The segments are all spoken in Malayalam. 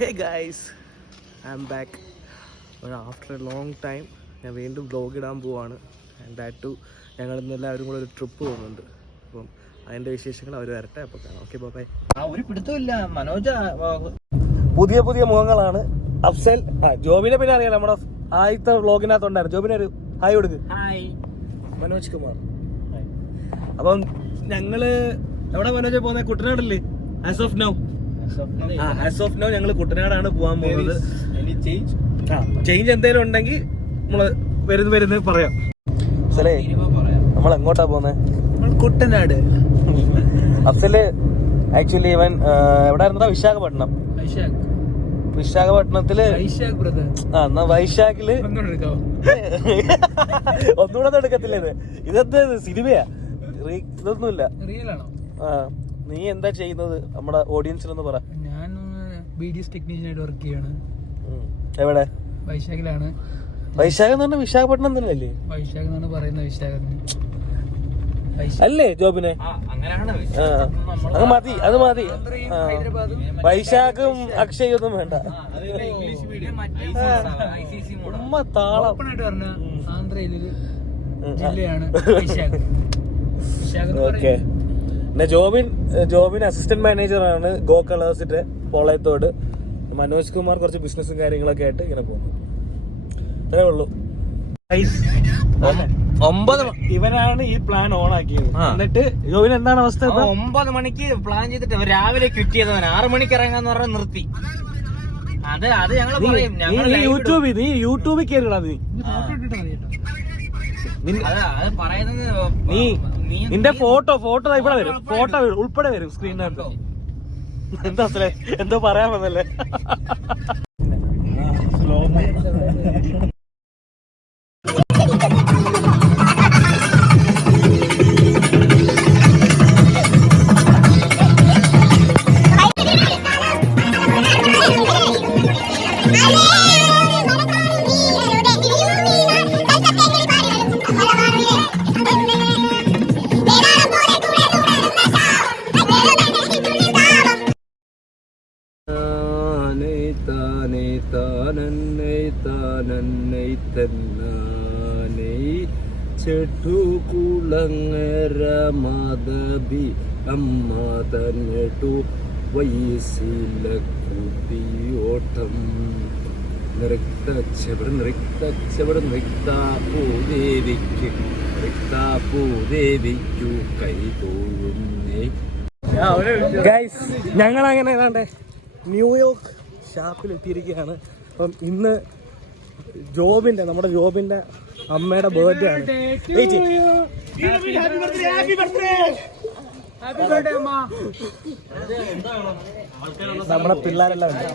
Hey guys, I'm back. After a long time, ഞാൻ വീണ്ടും വ്ലോഗ് ഇടാൻ പോവാണ്. ആൻഡ് ദാറ്റ് ടു ഞങ്ങൾ ഇന്നെല്ലാവരും കൂടെ ഒരു ട്രിപ്പ് പോകുന്നുണ്ട്. അപ്പം അതിൻ്റെ വിശേഷങ്ങൾ അവർ വരട്ടെ, അപ്പോൾ കാണാം. Okay bye. ഒരു പിടുത്തമില്ല മനോജ. പുതിയ പുതിയ മുഖങ്ങളാണ്. അഫ്സൽ, ജോബിനെ പിന്നെ അറിയാലോ, നമ്മുടെ ആദ്യത്തെ വ്ലോഗിനകത്തുണ്ടായിരുന്നു. ജോബിനെ ഒരു ഹായ് കൊടുക്ക്. ഹായ്. മനോജ് കുമാർ. അപ്പം ഞങ്ങള് എവിടെ മനോജ് പോകുന്നത്? കുട്ടനാടല്ലേ? ആസ് ഓഫ് നൗ ഞങ്ങൾ കുട്ടനാടാണ് പോകാൻ പോകുന്നത്. ചേഞ്ച് എന്തെങ്കിലും ഉണ്ടെങ്കിൽ നമ്മള് വരുന്ന പറയാം. നമ്മൾ എങ്ങോട്ടാ പോകുന്നത്? കുട്ടനാട്. അഫ്സല് ആക്ച്വലി ഇവൻ എവിടെ ആയിരുന്നാ? വിശാഖപട്ടണത്തില്. എന്നാ വൈശാഖില് ഒന്നുകൂടെ എടുക്കത്തില്ല. ഇതെന്ത് സിനിമയാ? ഇതൊന്നുമില്ല. നീ എന്താ ചെയ്യുന്നത്? നമ്മുടെ ഓഡിയൻസിനൊന്ന് പറ. ഞാൻ BDS ടെക്നീഷ്യനായിട്ട് വർക്ക് ചെയ്യാണ്. എവിടെ? വൈശാഖിലാണ്. വൈശാഖ് എന്ന് പറഞ്ഞാൽ വിശാഖപട്ടണം തന്നെയല്ലേ? വൈശാഖ് എന്നാണ് പറയുന്നത്. വിശാഖത്തിന് അല്ലേ ജോബിനെ? അത് മതി, അത് മതി. വൈശാഖും അക്ഷയ് ഒന്നും വേണ്ട. ആന്ധ്രയിലൊരു ജില്ലയാണ് വൈശാഖ്. ഓക്കെ. പിന്നെ ജോബിൻ അസിസ്റ്റന്റ് മാനേജറാണ് ഗോ കളേഴ്സിന്റെ പോളയത്തോട്. മനോജ് കുമാർ കുറച്ച് ബിസിനസ്സും കാര്യങ്ങളൊക്കെ ആയിട്ട് ഇങ്ങനെ പോകുന്നു. അത്രേ ഉള്ളൂ. 9 ഇവനാണ് ഈ പ്ലാൻ ഓൺ ആക്കിയത്. എന്നിട്ട് ജോബിൻ എന്താണ് അവസ്ഥ? 9 മണിക്ക് പ്ലാൻ ചെയ്തിട്ട് രാവിലെ ക്വിറ്റ് ചെയ്തവൻ 6 മണിക്ക് ഇറങ്ങാന്ന് പറഞ്ഞാൽ നിർത്തി. അത് ഞങ്ങൾ പറയും. നീ യൂട്യൂബിൽ കയറിടാ. നീ നിന്റെ ഫോട്ടോ ഇവിടെ വരും. ഫോട്ടോ ഉൾപ്പെടെ വരും സ്ക്രീനിനകത്ത്. എന്താ എന്തോ പറയാൻ വന്നല്ലേ? ചെട്ടുകുളങ്ങര മാധവി അമ്മ തന്നെട്ടു വയസ്സില കുട്ടിയോട്ടം നൃത്താപ്പൂദേവിക്കു കൈതോഴുന്നേ. ഗൈസ്, ഞങ്ങളങ്ങനെ ഏതാണ്ട് ന്യൂയോർക്ക് ഷാപ്പിൽ എത്തിയിരിക്കുകയാണ്. അപ്പം ഇന്ന് നമ്മുടെ ജോബിന്റെ അമ്മയുടെ ബർത്ത്ഡേ ആണ്. നമ്മുടെ പിള്ളേരെല്ലാം ഉണ്ട്.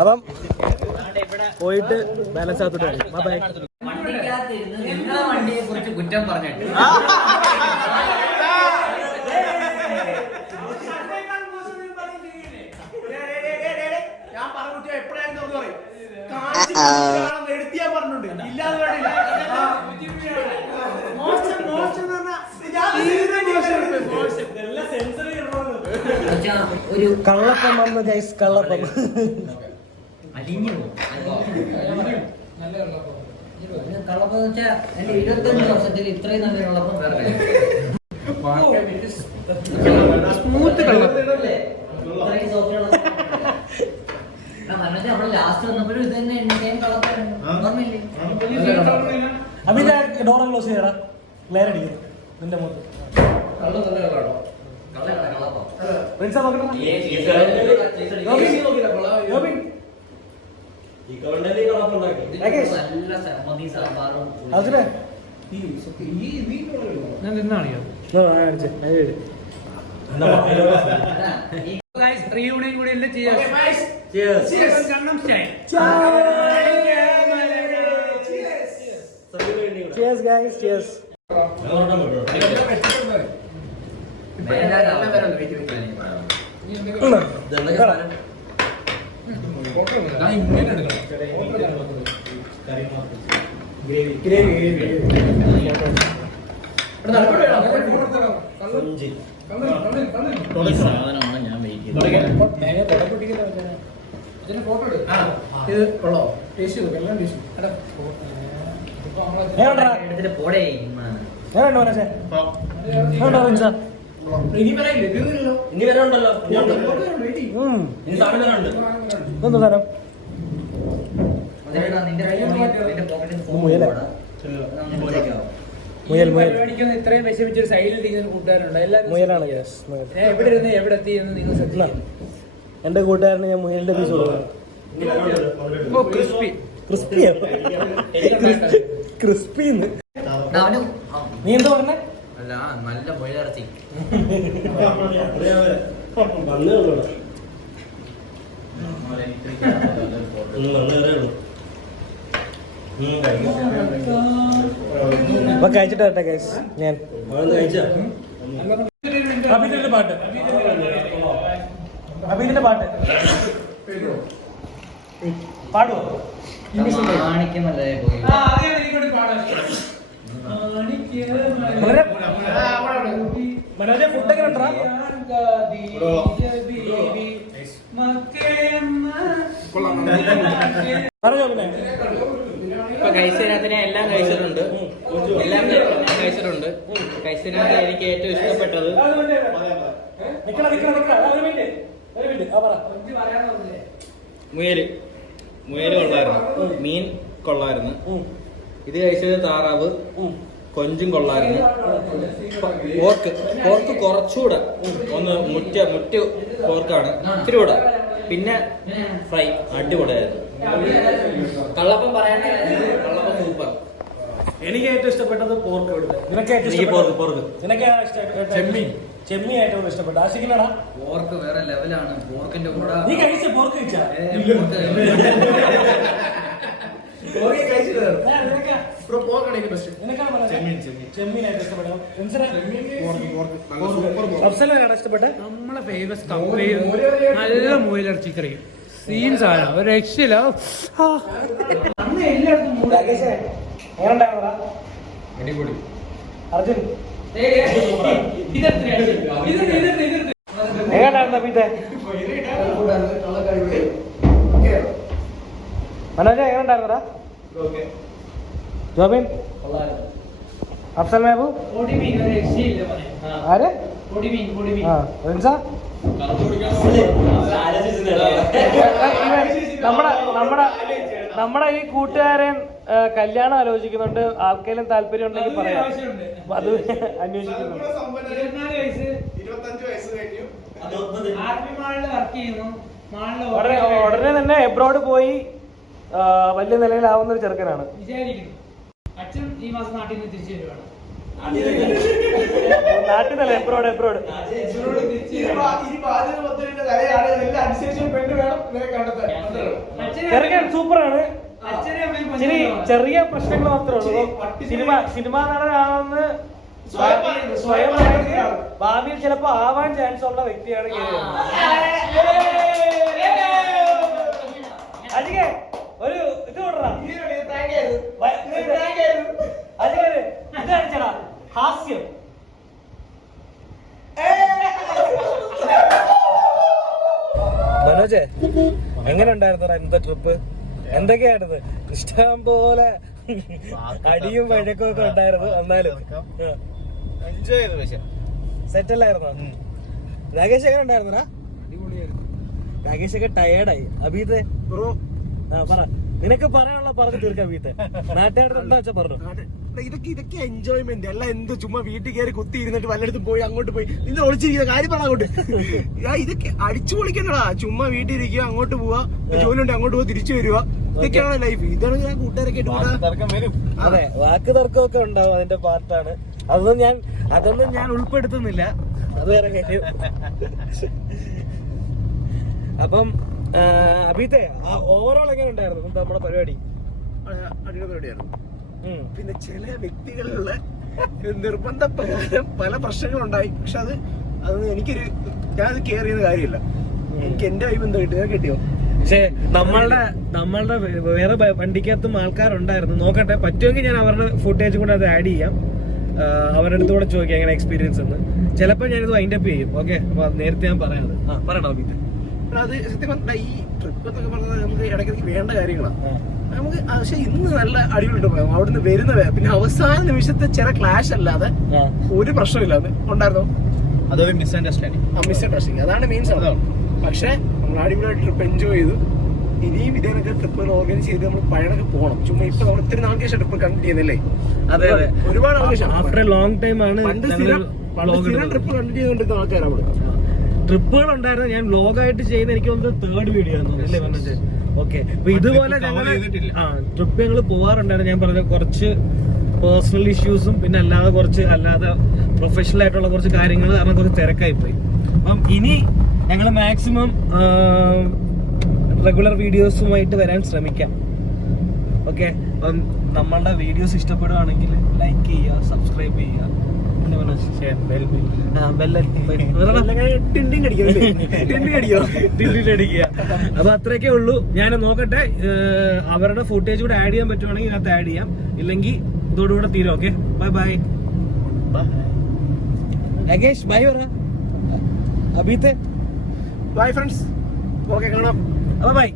അപ്പം പോയിട്ട് ബാലൻസ് ആകത്തോട്ട് വരും. വണ്ടിയെ കുറിച്ച് കുറ്റം പറഞ്ഞിട്ട് ഒരു കള്ളപ്പം വന്നു ഗൈസ്. കള്ളപ്പം അലിഞ്ഞു കള്ളപ്പം എന്ന് വെച്ചാൽ എന്റെ 25 വർഷത്തിൽ ഇത്രയും നല്ല കള്ളപ്പം വേറെ സ്മൂത്ത് കള്ളപ്പം. നമ്മള് ലാസ്റ്റ് വന്നപ്പോഴും ഇത് തന്നെ കള്ളപ്പം ഓർമ്മയില്ലേ? അഭിന്റെ ഡോറ ക്ലോസ് ചെയ്യടാ. ക്ലിയർ അടിക്കുന്നു നിന്റെ മുഖത്ത്. ഞാൻ തിന്നാണിയോ? റീയൂണിയൻ കൂടി എല്ലാം ചെയ്യാം. Cheers guys, cheers. സാധനമാണ് ഞാൻ വെയിറ്റ് ഫോട്ടോ ഇത് കൊള്ളോ ടിഷ്യൂ എല്ലാം ടിഷ്യൂ എടുത്തിട്ട് പോടേ ഇനി പറയില്ലേ തീർന്നില്ലല്ലോ ഇനി വരാനുണ്ടല്ലോ ഇനി സാധനം വരാനുണ്ട് ഇത്രയും വിഷമിച്ചൊരു സൈഡിൽ ഇരിക്കുന്ന കൂട്ടുകാരുണ്ട് എല്ലാവരും മുയലാണ് എവിടെ ഇരുന്ന് എവിടെ എത്തി എന്ന് നിങ്ങൾ ശ്രദ്ധിക്കണം. എന്റെ കൂട്ടുകാരന് ഞാൻ മുയലിന്റെ പീസ് കൊടുക്കണം. ക്രിസ്പിയോ ക്രിസ്പിന്ന് നീ എന്താ പറഞ്ഞേ? അല്ല നല്ല മുയലിറച്ചി അപ്പൊ കഴിച്ചിട്ട് വരട്ടെ ഗൈസ്. ഞാൻ അബീദിന്റെ പാട്ട് പാടുവോ? കാണിക്കുന്നല്ലേ പോയി മനോജെ ഫുഡൊക്കെ ഉണ്ടാ? പറഞ്ഞോ പിന്നെ. ഇപ്പൊ കഴിച്ചതിനകത്ത് ഞാൻ എല്ലാം കഴിച്ചിട്ടുണ്ട്. എല്ലാം ഞാൻ കഴിച്ചിട്ടുണ്ട്. കഴിച്ചതിനകത്ത് എനിക്ക് ഏറ്റവും ഇഷ്ടപ്പെട്ടത് മുയല് കൊള്ളായിരുന്നു, മീൻ കൊള്ളായിരുന്നു. ഇത് കഴിച്ചത് താറാവ്, കൊഞ്ചും കൊള്ളായിരുന്നു. പോർക്ക് കുറച്ചുകൂടെ ഒന്ന് മുറ്റ പോർക്കാണ് ഇത്തിരി കൂടെ. പിന്നെ ഫ്രൈ അടിപൊളിയായിരുന്നു. കള്ളപ്പം പറയണ്ട, കള്ളപ്പം സൂപ്പർ. എനിക്ക് ഏറ്റവും ഇഷ്ടപ്പെട്ടത് പോർക്ക്. നിനക്ക് ചെമ്മീൻ ഏറ്റവും ഇഷ്ടപ്പെട്ട ആശിക്കണടാ. പോർക്ക് വേറെ ലെവലാണ്. പോർക്കിന്റെ കൂടെ നീ കഴിച്ച പോർക്ക് കഴിച്ചാ? ഇഷ്ടപ്പെട്ട നമ്മളെ ഫേമസ് കപ്പയും നല്ല മുയലിറച്ചി കറിയും സീൻസ് ആണ്. ഒരു രക്ഷയില്ല. അടിപൊളി. അർജുൻ മനോജ എങ്ങനെയുണ്ടായിരുന്നടാ? ജോബിൻ, അഫ്സൽ മെഹബൂ, ആര്? നമ്മുടെ ഈ കൂട്ടുകാരൻ കല്യാണം ആലോചിക്കുന്നുണ്ട്. ആർക്കെങ്കിലും താല്പര്യം ഉണ്ടെങ്കിൽ പറയാം. അത് അന്വേഷിക്കുന്നുണ്ട്. ഉടനെ തന്നെ എബ്രോഡ് പോയി വലിയ നിലയിലാവുന്ന ഒരു ചെറുക്കനാണ്. അച്ഛൻ ഈ മാസം നാട്ടിൽ നിന്ന് തിരിച്ചു വരുവാണ്. നാട്ടിൽ നിന്നല്ല, എബ്രോഡ്. ചെറുക്കൻ സൂപ്പറാണ്. ചെറിയ പ്രശ്നങ്ങൾ മാത്രമേ ഉള്ളൂ. സിനിമാ നടനാണെന്ന് സ്വയം ഭാവിയിൽ ചിലപ്പോ ആവാൻ ചാൻസ് ഉള്ള വ്യക്തിയാണ്. അജികെ ഒരു ഇത് കൊണ്ടാ അജികെ ഇത് കാണിച്ചടാ ഹാസ്യം. മനോജെ എങ്ങനെ ഉണ്ടായിരുന്നു ഇന്നത്തെ ട്രിപ്പ്? എന്തൊക്കെയായിരുന്നു? ഇഷ്ടം പോലെ അടിയും വഴക്കും ഒക്കെ ഉണ്ടായിരുന്നു. എന്നാലും എൻജോയ് ചെയ്തു. പക്ഷെ സെറ്റ് അല്ലായിരുന്നോ? രാകേഷ് എങ്ങനെ ഉണ്ടായിരുന്നടാ? രാകേഷ് ഒക്കെ ടയേർഡായി. അബീത്തെ പറ, നിനക്ക് പറയാനുള്ള പറഞ്ഞു തീർക്കാം. അബീത്തെ നാട്ടുകാരുടെ എന്താ വെച്ചാ പറഞ്ഞു. ഇതൊക്കെ എൻജോയ്മെന്റ് അല്ല. എന്ത് ചുമ്മാ വീട്ടിൽ കയറി കുത്തി ഇരുന്നിട്ട് വല്ലയിടത്തും പോയി അങ്ങോട്ട് പോയി നിന്ന് ഒളിച്ചിരിക്കുന്ന കാര്യം പറഞ്ഞ അങ്ങോട്ട്. ഇതൊക്കെ അടിച്ചു പൊളിക്കണ്ടടാ. ചുമ്മാ വീട്ടിൽ ഇരിക്കുക, അങ്ങോട്ട് പോവാ, ജോലി ഉണ്ട് അങ്ങോട്ട് പോവാ, തിരിച്ചു വരിക. ഇതൊക്കെയാണ് ലൈഫ്. ഇതാണ് ഞാൻ കൂട്ടുകാരൊക്കെ അതെ, വാക്ക് തർക്കമൊക്കെ ഉണ്ടാവും, അതിന്റെ പാർട്ടാണ്. അതൊന്നും ഞാൻ ഉൾപ്പെടുത്തുന്നില്ല. അത് വേറെ കാര്യം. അപ്പം അബീത്തെ ഓവറോൾ എങ്ങനെ ഉണ്ടായിരുന്നു നമ്മുടെ പരിപാടി? അടിപൊളി പരിപാടിയായിരുന്നു. പിന്നെ ചില വ്യക്തികളുള്ള നിർബന്ധപ്രകാരം പല പ്രശ്നങ്ങളുണ്ടായി. പക്ഷെ അതൊന്നും ഞാനത് കെയർ ചെയ്യുന്ന കാര്യമില്ല. എനിക്ക് എന്റെ വൈബ് എന്താ കിട്ടിയോ? പക്ഷെ നമ്മളുടെ വേറെ വണ്ടിക്കകത്തും ആൾക്കാരുണ്ടായിരുന്നു. നോക്കട്ടെ, പറ്റുമെങ്കിൽ ഞാൻ അവരുടെ ഫുട്ടേജും കൂടെ അത് ആഡ് ചെയ്യാം. അവരുടെ അടുത്തോടെ ചോദിക്കാം എങ്ങനെ എക്സ്പീരിയൻസ് എന്ന്. ചിലപ്പോൾ ഞാനിത് വൈൻഡ് അപ്പ് ചെയ്യും. ഓക്കെ, അപ്പൊ നേരത്തെ ഞാൻ പറയാതെ പറയണോ വീട്ടിൽ അത് സത്യം പറഞ്ഞാൽ ഈ ട്രിപ്പ് എന്നൊക്കെ പറഞ്ഞാൽ നമുക്ക് ഇടയ്ക്കിടയ്ക്ക് വേണ്ട കാര്യങ്ങളാണ് നമുക്ക്. പക്ഷെ ഇന്ന് നല്ല അടിപൊളി ട്രിപ്പ്. അവിടുന്ന് വരുന്നത് പിന്നെ അവസാന നിമിഷത്തെ ചില ക്ലാഷ് അല്ലാതെ ഒരു പ്രശ്നമില്ല. അത് ഉണ്ടായിരുന്നോ? അതൊരു മിസ്അണ്ടർസ്റ്റാൻഡിങ്. അതാണ് മെയിൻ സാധനം. പക്ഷെ നമ്മൾ അടിപൊളിയായിട്ട് ട്രിപ്പ് എൻജോയ് ചെയ്തു. ഇനിയും ഇതേനൊക്കെ ട്രിപ്പുകൾ ഓർഗനൈസ് ചെയ്ത് നമ്മൾ പഴയൊക്കെ പോകണം. ചുമ്മാ ഇപ്പൊ നമ്മൾ ഇത്തിരി നാൾക്ക് ശേഷം ട്രിപ്പ് കണ്ടിട്ട് ചെയ്യുന്നില്ലേ? അതെ അതെ, ഒരുപാട് ആവശ്യം. ആഫ്റ്റർ എ ലോങ് ടൈം ആണ് ട്രിപ്പ് കണ്ടിട്ട് ചെയ്തുകൊണ്ടിരുന്ന ആൾക്കാരാണ് അവിടെ. ട്രിപ്പുകൾ ഉണ്ടായിരുന്നു. ഞാൻ വ്ലോഗായിട്ട് ചെയ്യുന്ന എനിക്ക് തോന്നുന്നത് 3rd വീഡിയോ ആണെന്നല്ലേ പറഞ്ഞത്. ഓക്കെ, അപ്പൊ ഇതുപോലെ ഞങ്ങള് ട്രിപ്പ് ഞങ്ങൾ പോവാറുണ്ടായിരുന്നു. ഞാൻ പറഞ്ഞ കുറച്ച് പേഴ്സണൽ ഇഷ്യൂസും പിന്നെ അല്ലാതെ കുറച്ച് അല്ലാതെ പ്രൊഫഷണൽ ആയിട്ടുള്ള കുറച്ച് കാര്യങ്ങൾ കാരണം കുറച്ച് തിരക്കായി പോയി. അപ്പം ഇനി ഞങ്ങൾ മാക്സിമം റെഗുലർ വീഡിയോസുമായിട്ട് വരാൻ ശ്രമിക്കാം. ഓക്കെ, അപ്പം നമ്മളുടെ വീഡിയോസ് ഇഷ്ടപ്പെടുകയാണെങ്കിൽ ലൈക്ക് ചെയ്യുക, സബ്സ്ക്രൈബ് ചെയ്യുക, അപ്പൊ അത്രയൊക്കെ ഉള്ളൂ. ഞാൻ നോക്കട്ടെ, അവരുടെ ഫുട്ടേജ് കൂടെ ആഡ് ചെയ്യാൻ പറ്റുവാണെങ്കിൽ ഇതിനകത്ത് ആഡ് ചെയ്യാം, ഇല്ലെങ്കിൽ ഇതോടുകൂടെ തീരും. Okay, bye bye. Lagesh bye പറ. അഭിത്തെ ബൈ ഫ്രണ്ട്സ്. ഓക്കെ, കാണാം. ബൈ.